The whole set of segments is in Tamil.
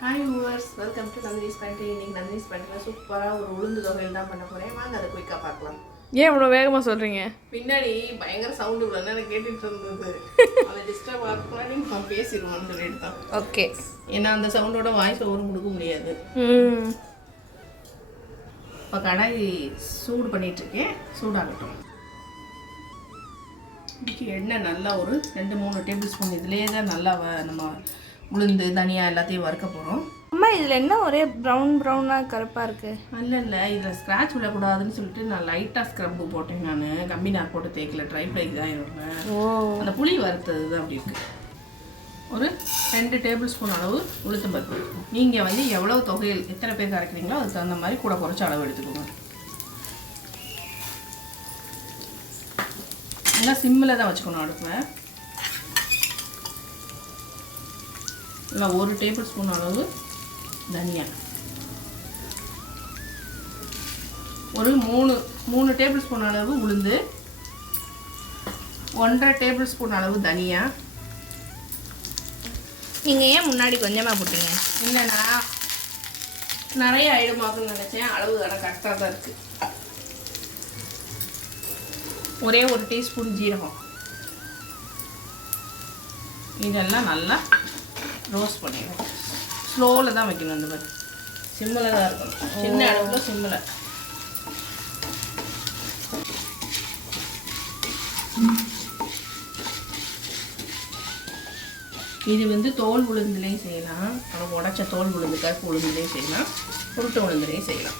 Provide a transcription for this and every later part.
Hi viewers welcome to Nandini's pantry இன்னைக்கு நந்தினிஸ் பேண்ட்ரியில் சூப்பராக ஒரு உளுந்து தொகையில் தான் பண்ண போகிறேன் வாங்க அதை குயிக்காக பார்க்கலாம். ஏன் இவ்வளோ வேகமாக சொல்கிறீங்க பின்னாடி பயங்கர சவுண்டு இவ்வளோ நேரம் கேட்டுட்டு இருந்தது. அதை டிஸ்டர்ப் ஆகக்கூடாது நான் பேசிடுவோம்னு சொல்லிட்டு தான். ஓகே ஏன்னா அந்த சவுண்டோட வாய்ஸ் ஓவர் கொடுக்க முடியாது. இப்போ கடாய் சூடு பண்ணிட்டு இருக்கேன் சூடாகட்டும் எண்ணெய் நல்லா ஒரு ரெண்டு மூணு டேபிள் ஸ்பூன் இதுலேயே தான் நல்லா நம்ம உளுந்து தனியா எல்லாத்தையும் வறுக்க போகிறோம் அம்மா இதில் என்ன ஒரே ப்ரௌன் ப்ரௌனாக கருப்பாக இருக்குது இல்லை இல்லை இதில் ஸ்க்ராட்ச் விடக்கூடாதுன்னு சொல்லிட்டு நான் லைட்டாக ஸ்க்ரப்பு போட்டேன் நான். கம்பி நார் போட்டு தேய்க்கல ட்ரை ஃப்ளைக் தான் இருந்தேன் ஓ. அந்த புளி வறுத்தது தான் அப்படி இருக்கு. ஒரு ரெண்டு டேபிள் ஸ்பூன் அளவு உளுத்தம் பருப்பு. நீங்கள் வந்து எவ்வளோ தொகையில் எத்தனை பேருக்கு அரைக்கிறீங்களோ அதுக்கு தகுந்த மாதிரி கூட குறைச்ச அளவு எடுத்துக்கோங்க. நல்லா சிம்மில் தான் வச்சுக்கணும் அடுப்பில் இல்லை ஒரு டேபிள் ஸ்பூன் அளவு தனியா. ஒரு மூணு மூணு டேபிள் ஸ்பூன் அளவு உளுந்து. ஒன்றரை டேபிள் ஸ்பூன் அளவு தனியா. நீங்கள் ஏன் முன்னாடி கொஞ்சமாக போட்டீங்க? இல்லைண்ணா நிறைய ஆயிடுமாக்குன்னு நினச்சேன். அளவு ஆனால் கரெக்டாக தான் இருக்குது ஒரே ஒரு டீஸ்பூன் ஜீரகம். இதெல்லாம் நல்லா ரோஸ்ட் பண்ணிடுவோம் ஸ்லோவில் தான் வைக்கணும் இந்த மாதிரி. சிம்மில் தான் இருக்கணும். சின்ன அளவில் சிம்மில் இது வந்து தோல் உளுந்துலேயும் செய்யலாம். நம்ம உடச்ச தோல் உளுந்து கருப்பு உளுந்துலேயும் செய்யலாம். உருட்டு உளுந்துலேயும் செய்யலாம்.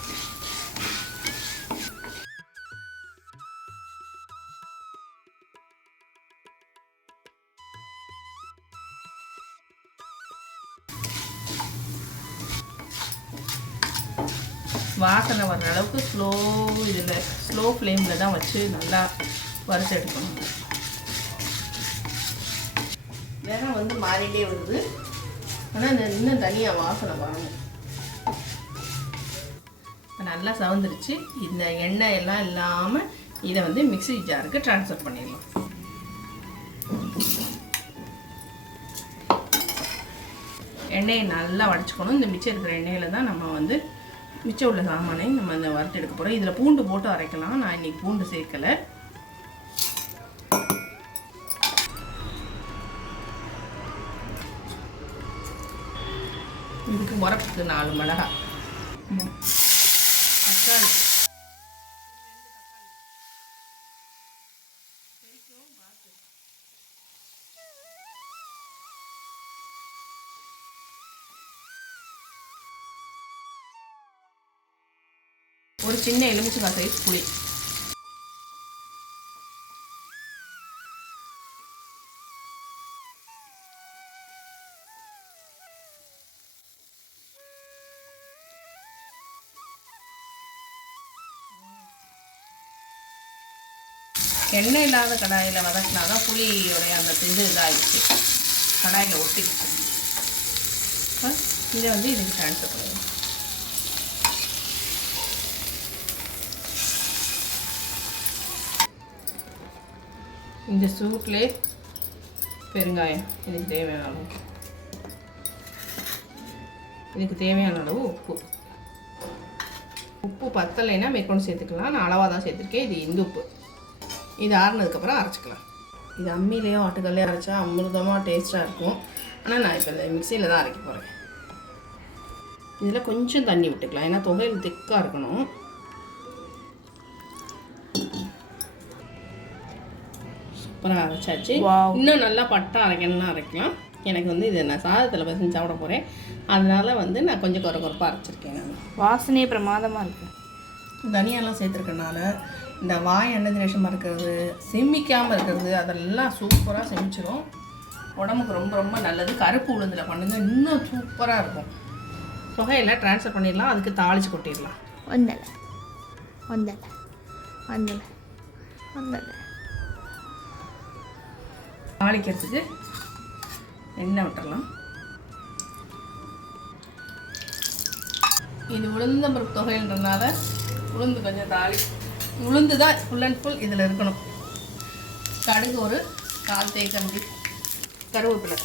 வாசனை வர்ற அளவுக்கு ஸ்லோ இதில் ஸ்லோ ஃப்ளேமில் தான் வச்சு நல்லா வறுத்து எடுக்கணும். வேகம் வந்து மாறிட்டே வருது. ஆனால் இன்னும் தனியாக வாசனை வரணும் நல்லா சவந்துருச்சு. இந்த எண்ணெய் எல்லாம் இல்லாமல் இதை வந்து மிக்ஸி ஜாருக்கு ட்ரான்ஸ்ஃபர் பண்ணிடலாம். எண்ணெயை நல்லா வடிச்சுக்கணும். இந்த மிச்சம் இருக்கிற எண்ணெயில் தான் நம்ம வந்து மிச்சம் உள்ள சாமானை நம்ம இந்த வறுத்து எடுக்க போகிறோம் இதில் பூண்டு போட்டு அரைக்கலாம். நான் இன்னைக்கு பூண்டு சேர்க்கலை. இதுக்கு உரப்புக்கு நாலு மிளகா தக்காளி. ஒரு சின்ன எலுமிச்சங்காய் சைஸ் புளி. எண்ணெய் இல்லாத கடாயில் வதக்கினா தான் புளியோடைய அந்த இது இதாகிடுச்சு கடாயில் ஒட்டிக்கிச்சு இதை வந்து இதுக்கு ட்ரான்ஸ்ஃபர் பண்ணுவோம் இந்த சூட்லே பெருங்காயம். இதுக்கு தேவையான அளவு இதுக்கு தேவையான அளவு உப்பு. உப்பு பத்தலைன்னா மேற்கொண்டு சேர்த்துக்கலாம். நான் அளவாக தான் சேர்த்துருக்கேன். இது இந்து உப்பு. இது ஆறுனதுக்கப்புறம் அரைச்சிக்கலாம். இது அம்மிலேயோ ஆட்டுக்கல்லையோ அரைச்சா அமிர்தமாக டேஸ்ட்டாக இருக்கும். ஆனால் நான் இப்போ இந்த மிக்சியில் தான் அரைக்க போகிறேன் இதில் கொஞ்சம் தண்ணி விட்டுக்கலாம். ஏன்னா தொகையில் திக்காக இருக்கணும். சூப்பராக அரைச்சாச்சு. இன்னும் நல்லா பட்டா அரைக்கணும்னா அரைக்கலாம். எனக்கு வந்து இது நான் சாதத்தில் பசங்க சாப்பிட போகிறேன் அதனால வந்து நான் கொஞ்சம் குறை குறைப்பாக அரைச்சிருக்கேன் நான். வாசனையே பிரமாதமாக இருக்குது தனியாலாம் சேர்த்துருக்கனால இந்த வாய் எண்ணெய் ரேஷமாக இருக்கிறது செமிக்காமல் இருக்கிறது அதெல்லாம் சூப்பராக செமிச்சிரும் உடம்புக்கு ரொம்ப ரொம்ப நல்லது. கருப்பு உளுந்தில் பண்ணுங்க இன்னும் சூப்பராக இருக்கும். தொகையில் ட்ரான்ஸ்ஃபர் பண்ணிடலாம். அதுக்கு தாளிச்சு கொட்டிடலாம். வந்தல. வந்தல. வந்தல. வந்தல. தாளிக்கிறதுக்கு எண்ணெய் விட்டுடலாம் இது உளுந்தம்பருப்பு தொகைன்றனால உளுந்து கொஞ்சம் தாளி உளுந்து தான் ஃபுல் அண்ட் ஃபுல் இதில் இருக்கணும். கடுகு ஒரு கால் தேக்கம்பி கருவேப்பிலை.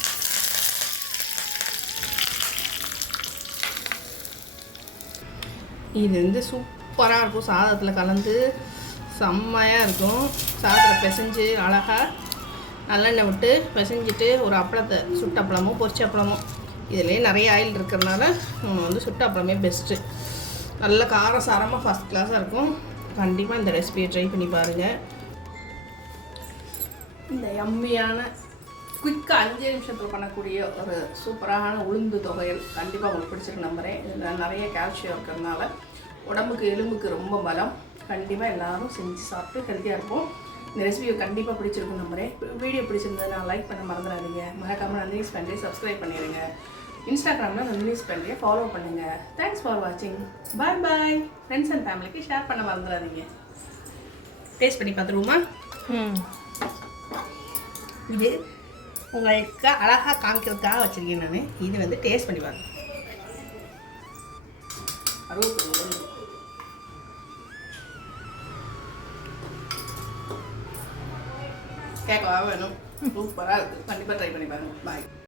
இது வந்து சூப்பராக இருக்கும். சாதத்தில் கலந்து செம்மையாக இருக்கும். சாதத்தில் பிசைஞ்சு அழகாக நல்லெண்ணெய் விட்டு பிசைஞ்சிட்டு ஒரு அப்பளத்தை சுட்ட அப்பளமோ இதுலேயே நிறைய ஆயில் இருக்கிறதுனால நம்ம வந்து சுட்டப்பளமே பெஸ்ட்டு நல்ல காரம் சாரமாக ஃபஸ்ட் கிளாஸாக இருக்கும். கண்டிப்பாக இந்த ரெசிபியை ட்ரை பண்ணி பாருங்கள் இந்த எம்மியான குயிக்காக அஞ்சு நிமிஷத்தில் பண்ணக்கூடிய ஒரு சூப்பரான உளுந்து தொகையல் கண்டிப்பாக உங்களுக்கு பிடிச்சிருக்கு நம்புகிறேன் இதில் நிறைய கால்சியம் இருக்கிறதுனால உடம்புக்கு எலும்புக்கு ரொம்ப பலம். கண்டிப்பாக எல்லாரும் செஞ்சு சாப்பிட்டு ஹெல்த்தியாக இருப்போம். இந்த ரெசிபியை கண்டிப்பாக பிடிச்சிருக்கும் நம்புகிறேன் வீடியோ பிடிச்சிருந்ததுன்னா லைக் பண்ண மறந்துடாதீங்க. மறக்காமல் நந்தினிஸ் பண்ணி சப்ஸ்கிரைப் பண்ணிடுங்க. இன்ஸ்டாகிராமில் நந்தினிஸ் பண்ணி ஃபாலோ பண்ணுங்கள் தேங்க்ஸ் ஃபார் வாட்சிங் பாய் பாய் ஃப்ரெண்ட்ஸ் அண்ட் ஃபேமிலிக்கு ஷேர் பண்ண மறந்துடாதீங்க. டேஸ்ட் பண்ணி பார்த்துருவோமா? இது உங்களுக்கு அழகாக காமிக்கிறதுக்காக வச்சுருக்கேன் நான். இது வந்து டேஸ்ட் பண்ணி பாருங்க. அறுபத்தி கேட்கவா வேணும். சூப்பராக இருக்குது கண்டிப்பாக ட்ரை பண்ணி பாருங்கள் பாய்